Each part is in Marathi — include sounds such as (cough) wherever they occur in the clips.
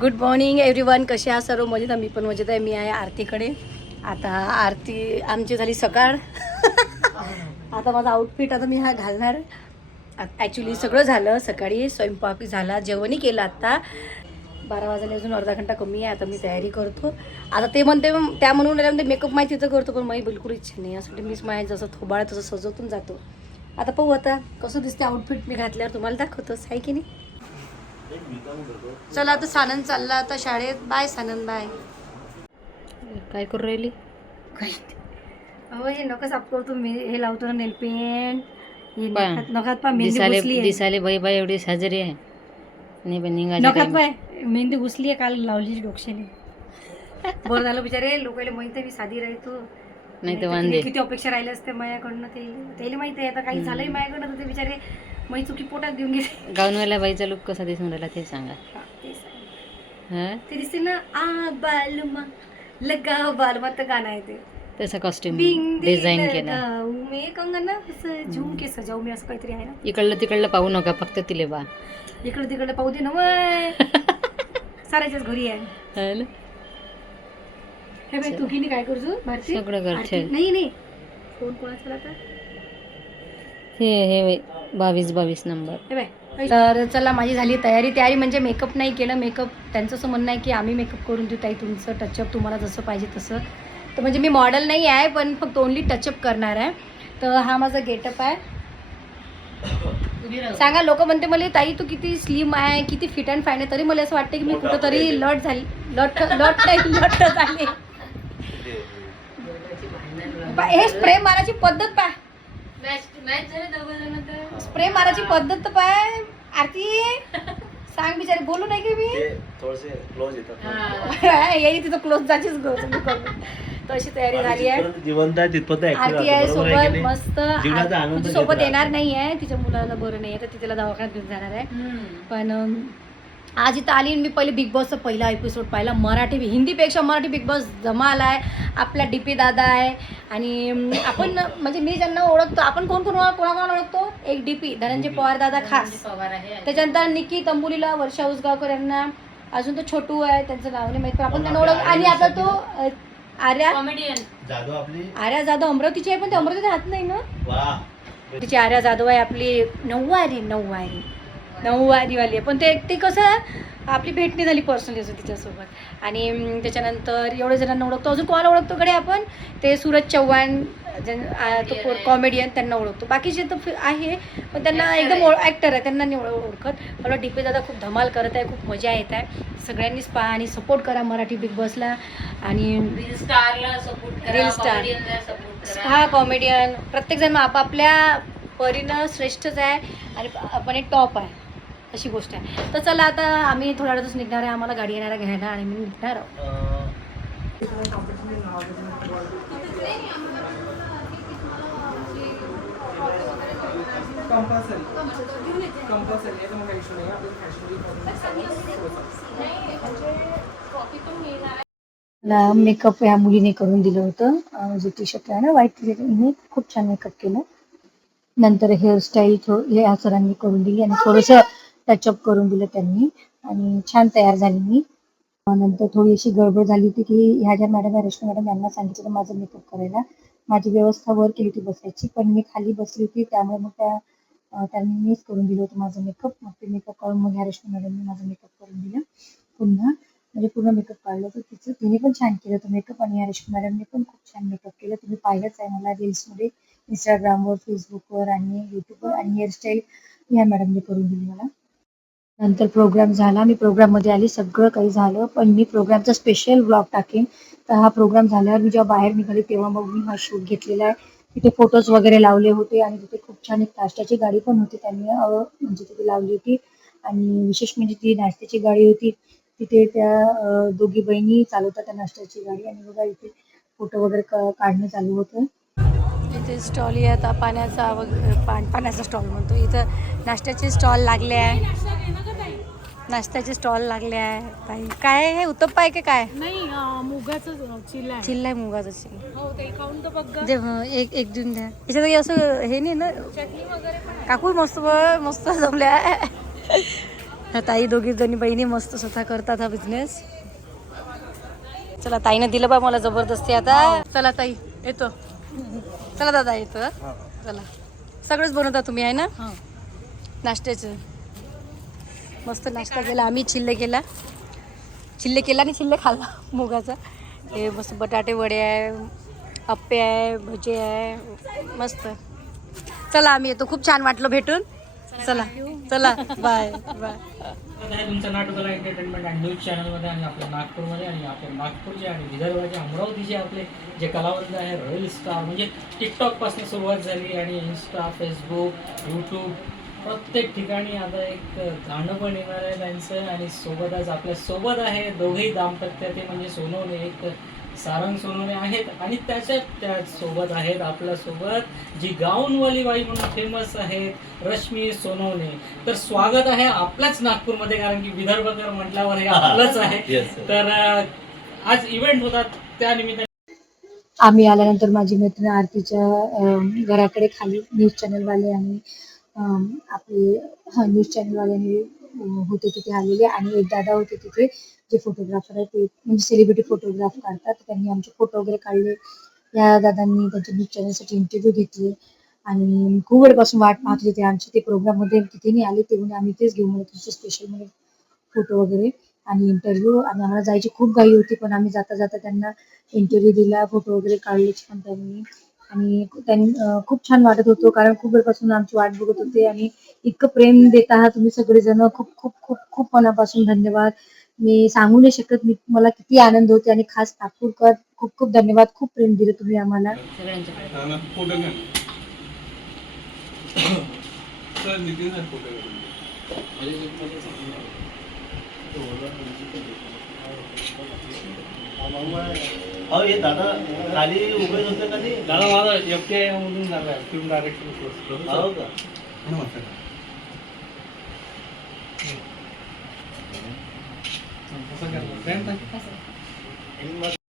गुड मॉर्निंग एव्हरीवन कसे आहात सर्व? मजेत? मी पण मजेत आहे. मी आहे आरतीकडे. आता आरती आमची झाली सकाळ. (laughs) आता माझा आउटफिट आता मी हा घालणार. ॲक्च्युली सगळं झालं. सकाळी स्वयंपाक झाला. जेवणही केलं आत्ता बारा वाजले अजून अर्धा घंटा कमी आहे. आता मी तयारी करतो. आता ते म्हणते त्या म्हणून म्हणते मेकअप माहिती तर करतो पण माझी बिलकुल इच्छा नाही. यासाठी मीच माझ्या जसं थोबाळ तसं सजवतून जातो. आता पाहू आता कसं दिसते आउटफिट मी घातल्यावर. तुम्हाला दाखवतोच. आहे की नाही? चला आता सानंद चालला आता शाळेत. Bye Sanand bye. काय करू राहिली? काय अहो हे नका साफ करतो मी हे लावतो ना नेल पेंट. हे पहा. नखात नखात पा मेहंदी दिसाले घुसली आहे दिसाले बाई बाई एवढी साजरी आहे. नाही पण निघायचे नखात काय पाय मेहंदी घुसली आहे काल लावली डोक्षाने बरं झालं बिचारे. लोकांना माहीत आहे मी साधी राहतो नाही तर वांदे. किती अपेक्षा राहिल्या असते माझ्याकडनं ते त्याला माहिती आहे. आता काही झालंय माझ्याकडनं तर ते बिचारे माझी चुकी पोटात देऊन गेले गाऊनवाल्या बाईचा लुक कसा दिसून राहिला ते सांगा. हा. हा? ते दिसते ना आ बालमा लगा बालमा तर गाणं आहे ते. तसं कॉस्ट्युम बिंदी डिझाईन केला. लगाऊ मे कंगना असं झुम के सजाऊ मी असं काहीतरी आहे ना. इकडलं तिकडलं पाहू नका फक्त तिले बा. इकडे तिकडे पाहू दे ना वय. (laughs) साराच्याच घरी आहे. हा ना? हे बाई तू की नाही काय करतो भारती? सगळं घर आरती- ठेव. नाही नाही. फोन कोणाचा आता हे हे बावीस बावीस नंबर. हे तर चला माझी झाली तयारी. तयारी म्हणजे मेकअप नाही केलं. मेकअप त्यांचं असं म्हणणं आहे की आम्ही मेकअप करून देऊ. ताई तुमचं टचअप तुम्हाला जसं पाहिजे तसं. तर म्हणजे मी मॉडेल नाही आहे पण फक्त ओनली टचअप करणार आहे. तर हा माझा गेटअप आहे. सांगा लोक म्हणते मला ताई तू किती स्लिम आहे किती फिट अँड फाईन आहे. तरी मला असं वाटतं की मी कुठंतरी लट झाली लट लट नाही लट झाली. (laughs) हे स्प्रे मारायची पद्धत पाय स्प्रे मारायची पद्धत तर पाय. आरती सांग बिचारी बोलू नाही की मी? थोडेसे क्लोज येतात (laughs) येई तिथं क्लोज जाचीच तशी तयारी झाली आहे. जिवंत आहे तिथपर्यंत आरती आहे सोबत? मस्त. सोबत. येणार नाही आहे तिच्या मुलाला बरं नाही आहे तर ती तिला दवाखान्यात घेऊन जाणार आहे. पण आज इथं आली मी पहिले बिग बॉसचा पहिला एपिसोड पाहिला. मराठी हिंदीपेक्षा मराठी बिग बॉस जमाल आहे. आपला डी पी दादा आहे. आणि आपण म्हणजे मी ज्यांना ओळखतो आपण कोण कोण कोणाकोणाला ओळखतो? एक डी पी धनंजय पवार दादा खास. त्याच्यानंतर निकी तंबुलीला वर्षा उसगावकर यांना. अजून तो छोटू आहे त्यांचं नाव नाही माहीत पण आपण त्यांना ओळख आणि आता तो आर्या जादू आपली. आर्या जाधव अमरावतीची आहे पण ते अमरावतीत राहत नाही ना? तिची आर्या जाधव आहे आपली नऊवारी नऊवारी. नऊवारीवाली आहे. पण ते ते कसं आपली भेट नाही झाली पर्सनली असं तिच्यासोबत. आणि त्याच्यानंतर एवढे जणांना ओळखतो. अजून कोणाला ओळखतो कडे आपण? ते सूरज चव्हाण तो कॉमेडियन त्यांना ओळखतो. बाकीचे तर आहे पण त्यांना एकदम ऍक्टर आहे. त्यांना नाही ओळ- ओळखत. मला डी पी दादा खूप धमाल करत आहे खूप मजा येत आहे. सगळ्यांनीच पहा आणि सपोर्ट करा मराठी बिग बॉसला आणि रील स्टार हा कॉमेडियन प्रत्येकजण आपापल्या परीनं श्रेष्ठच आहे आणि आपण एक टॉप आहे. अशी गोष्ट आहे. तर चला आता आम्ही थोड्या वेळातच निघणार आहे. आम्हाला गाडी येणार घ्यायला आणि मी निघणार आहोत. मेकअप या मुलीने करून दिलं होतं. जे टी शर्ट आहे ना व्हाईट टी हिने खूप छान मेकअप केलं. नंतर हेअरस्टाईल थो हे या सरांनी करून दिली आणि थोडंसं टचअप करून दिलं त्यांनी. आणि छान तयार झाली मी. नंतर थोडी अशी गडबड झाली होती की ह्या ज्या मॅडम आहे रश्मी मॅडम यांना सांगितलं माझं मेकअप करायला. माझी व्यवस्था वर केली होती बसायची पण मी खाली बसली होती. त्यामुळे मग त्या त्यांनी मीच करून दिलं होतं माझं मेकअप मग ते मेकअप करून मग ह्या रश्मी मॅडमने माझं मेकअप करून दिलं. पुन्हा म्हणजे पूर्ण मेकअप काढलं होतं तिचं. तिने पण छान केलं होतं मेकअप आणि या रश्मी मॅडमने पण खूप छान मेकअप केलं. तुम्ही पाहिलंच आहे मला रील्समध्ये इंस्टाग्रामवर फेसबुकवर आणि युट्यूबवर आणि हेअरस्टाईल ह्या मॅडमने करून दिली मला. नंतर प्रोग्राम झाला. मी प्रोग्राममध्ये आली. सगळं काही झालं. पण मी प्रोग्रामचा स्पेशल ब्लॉग टाकेन. तर हा प्रोग्राम झाल्यावर मी जेव्हा बाहेर निघाले तेव्हा मग मी हा शूट घेतलेला आहे. तिथे फोटोज वगैरे लावले होते आणि तिथे खूप छान एक नाश्त्याची गाडी पण होती त्यांनी म्हणजे तिथे लावली होती. आणि विशेष म्हणजे ती नाश्त्याची गाडी होती. तिथे त्या दोघी बहिणी चालवतात त्या नाश्त्याची गाडी. आणि बघा इथे फोटो वगैरे काढणं चालू होतं. इथे स्टॉल आता पाण्याचा वगैरे पान पाण्याचा स्टॉल म्हणतो. इथं नाश्त्याचे स्टॉल लागले आहे. नाश्त्याचे स्टॉल लागले आहे काही काय हे उत्तप्पा आहे की काय? नाही मुगाचं चिल्ला आहे. चिल्ला आहे मुगाचा चिल्ला. हो ते खाऊन तर बघ. गं. दे मग, एक एक देऊन द्या. याच्यात काही असं हे नाही ना? चटणी वगैरे पण आहे. काकू मस्त मस्त जमल्या. ह्या ताई दोघी जणी बहिणी मस्त स्वतः करतात हा बिझनेस चला ताईनं दिलं बा मला जबरदस्ती आता. चला ताई येतो. चला दादा येतो. हं? चला. सगळंच बनवता तुम्ही आहे ना? नाश्त्याचं. मस्त नाश्ता केला. आम्ही चिल्ले केला. चिल्ले केला आणि चिल्ले खाल्ला मुगाचा. हे मस्त बटाटे वडे आहे अप्पे आहे भजे आहे मस्त. चला आम्ही येतो. खूप छान वाटलं भेटून. चला चला. Bye bye. तुमच्या नाटकाला एंटरटेनमेंट अँड न्यूज चॅनलमध्ये आणि आपल्या नागपूरमध्ये आणि आपल्या नागपूरचे आणि विदर्भाचे अमरावतीचे आपले जे कलावंत आहे रॉयल स्टार म्हणजे टिकटॉकपासून सुरुवात झाली आणि इन्स्टा फेसबुक यूट्यूब प्रत्येक ठिकाणी आता एक गाणं पण येणार आहे त्यांचं आणि सोबतच आपल्यासोबत आहे दोघेही दाम्पत्य ते म्हणजे सोनवणे. एक सारंग सोनवणे आहेत आणि त्याच्या त्या सोबत आहेत आपल्यासोबत जी गाऊनवाली बाई म्हणून फेमस आहेत रश्मी सोनवणे. तर स्वागत आहे आपल्याच नागपूरमध्ये कारण की विदर्भकर म्हटल्यावर हे आपलंच आहे. तर आज इव्हेंट होता त्या निमित्ताने आम्ही आल्यानंतर माझी मैत्रीण आरतीच्या घराकडे खाली न्यूज चॅनलवाले आणि आपले न्यूज चॅनलवाले होते तिथे आलेले आणि एक दादा होते तिथे जे फोटोग्राफर आहेत ते म्हणजे सेलिब्रिटी फोटोग्राफ काढतात. त्यांनी आमचे फोटो वगैरे काढले. या दादांनी त्यांच्या न्यूज चॅनलसाठी इंटरव्ह्यू घेतले. आणि खूप वेळपासून वाट पाहत होते ते आमचे. ते प्रोग्राममध्ये तिथे नाही आले ते म्हणजे आम्ही तेच घेऊन आलो तुमचे स्पेशल म्हणजे फोटो वगैरे आणि इंटरव्ह्यू आणि आम्हाला जायची खूप घाई होती पण आम्ही जाता जाता त्यांना इंटरव्ह्यू दिला फोटो वगैरे काढले छान त्यांनी आणि खूप छान वाटत होतो कारण खूप वेळपासून आमची वाट बघत होते आणि इतकं प्रेम देत आहात तुम्ही सगळेजण. खूप खूप खूप खूप मनापासून धन्यवाद. मी सांगू नाही शकत मी मला किती आनंद होते आणि खास नागपूरकर खूप खूप धन्यवाद. खूप प्रेम दिलं तुम्ही आम्हाला. सगळ्यांच्या हो हे दादा खाली उभे होते का ते? दादा माझा एफ टी आय मधून झाला आहे फिल्म डायरेक्टर हो का?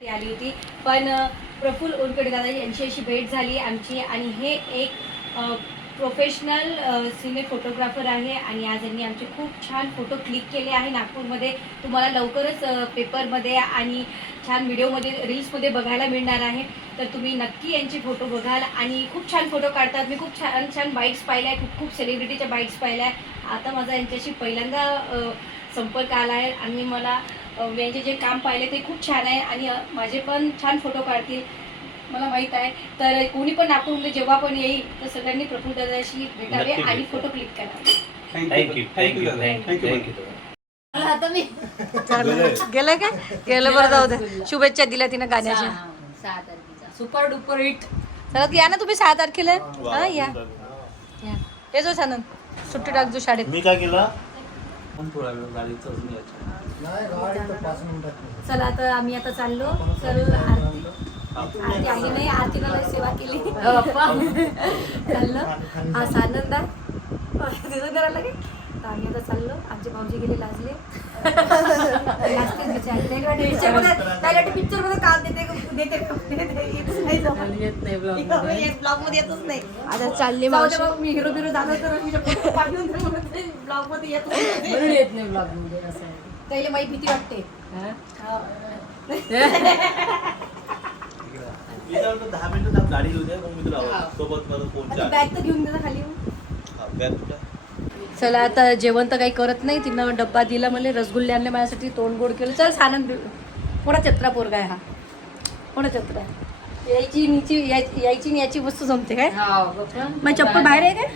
ती आली होती. पण अ, प्रफुल्ल ओनकडे दादा यांची अशी भेट झाली आमची. आणि हे एक प्रोफेशनल सिने फोटोग्राफर आहे. आणि आज यांनी आमचे खूप छान फोटो क्लिक केले आहे नागपूरमध्ये. तुम्हाला लवकरच अ, पेपरमध्ये आणि छान व्हिडिओमध्ये रील्समध्ये बघायला मिळणार आहे. तर तुम्ही नक्की यांचे फोटो बघाल आणि खूप छान फोटो काढतात. मी खूप छान छान बाईट्स पाहिल्या आहे खूप खूप सेलिब्रिटीच्या बाईट्स पाहिल्या आहे आता माझा यांच्याशी पहिल्यांदा संपर्क आला आहे आणि मला यांचे जे काम पाहिले ते खूप छान आहे आणि माझे पण छान फोटो काढतील. मला माहीत आहे. तर कोणी पण नागपूरमध्ये जेव्हा पण येईल तर सगळ्यांनी प्रफुल्ल दादाशी भेटावे आणि. फोटो क्लिक करावे thank you thank you thank you thank you गेलं काय? गेलं बरं जाऊ दे. शुभेच्छा दिल्या तिनं गाण्याच्या. सहा तारखेचा. Super duper hit. चला या ना तुम्ही सहा तारखेला. हा या. या. ये जो छान सुट्टी टाक जो शाळेत. मी काय केलं? पण थोडा वेळ गाडीचं अजून यायचं. चला आता आम्ही आता चाललो. चल आरती. आरती आली नाही आरतीनं लय सेवा केली. चाललो. हा सानंद तिथं करायला काय? तर आम्ही आता चाललो. आमचे भाऊजी गेले लाजले. (laughs) काय picture मध्ये- काम देते येतच नाही जमत. येत नाही ब्लॉग (laughs) येत- vlog मध्ये येतच नाही. आता चालले मी हिरो बिरो झालो तर vlog मध्ये येत नाही. ब्लॉगमध्ये असं. त्याला माझी भीती वाटते. दहा मिनिटं गाडी सोबत बॅग तर घेऊन देता खाली. हा, बॅग कुठं? चला आता जेवण तर काही करत नाही. तिनं डब्बा दिला मला रसगुल्ले आणले माझ्यासाठी तोंड गोड केलं. चल सानंद कोणा चत्रा पोरगा आहे हा? कोणा चत्रा? यायची नीची याय- यायची याची वस्तू जमते काय? हा. माझी चप्पल बाहेर आहे काय.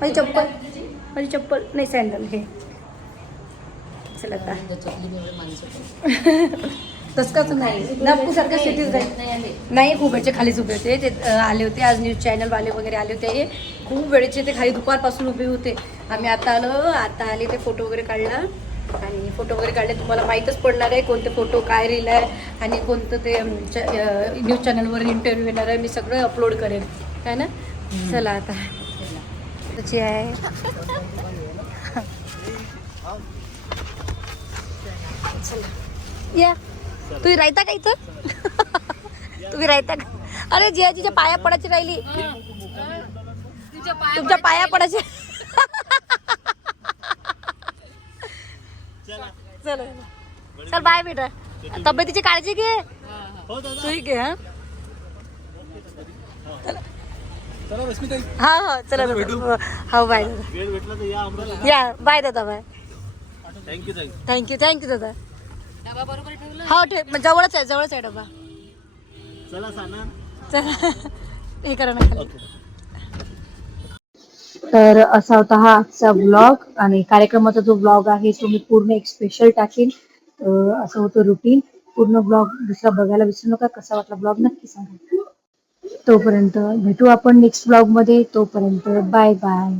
माझी चप्पल माझी चप्पल. नाही सँडल हे. चला आता. (laughs) तसं कसं नाही. नागपूरसारख्या सिटीज नाही आले. नाही खूप वेळचे खालीच उभे होते. ते आले होते. आज न्यूज चॅनलवाले वगैरे आले होते. हे खूप वेळेचे ते खाली दुपारपासून उभे होते. आम्ही आता आलो. आता आले ते फोटो वगैरे काढला. आणि फोटो वगैरे काढले. तुम्हाला माहीतच पडणार आहे कोणते फोटो काय रील आहे आणि कोणतं ते न्यूज चॅनलवर इंटरव्ह्यू येणार आहे. मी सगळं अपलोड करेन. काय ना? चला आता. त्याची आहे (laughs) चला. या. तुम्ही राहता का इथं? (laughs) तुम्ही राहता का? अरे जियाजीच्या पाया पडायची राहिली. तुमच्या पाया पडायची. चल. चल बाय बेटा. तब्येतीची काळजी घे. तू घे हा. हा हा चला दादा. हो बाय दादा. या बाय दादा बाय थँक्यू थँक्यू थँक्यू हो ठेव जवळच आहे जवळच आहे डबा. चला साना चला. हे करा ना खाली. तर असा होता हा आजचा ब्लॉग आणि कार्यक्रमाचा जो ब्लॉग आहे तो मी पूर्ण एक स्पेशल टाकेन. अं, असं होतं रुटीन पूर्ण ब्लॉग दुसरा बघायला विसरू नका. कसा वाटला ब्लॉग नक्की सांगा. तोपर्यंत भेटू आपण नेक्स्ट ब्लॉगमध्ये. तोपर्यंत बाय बाय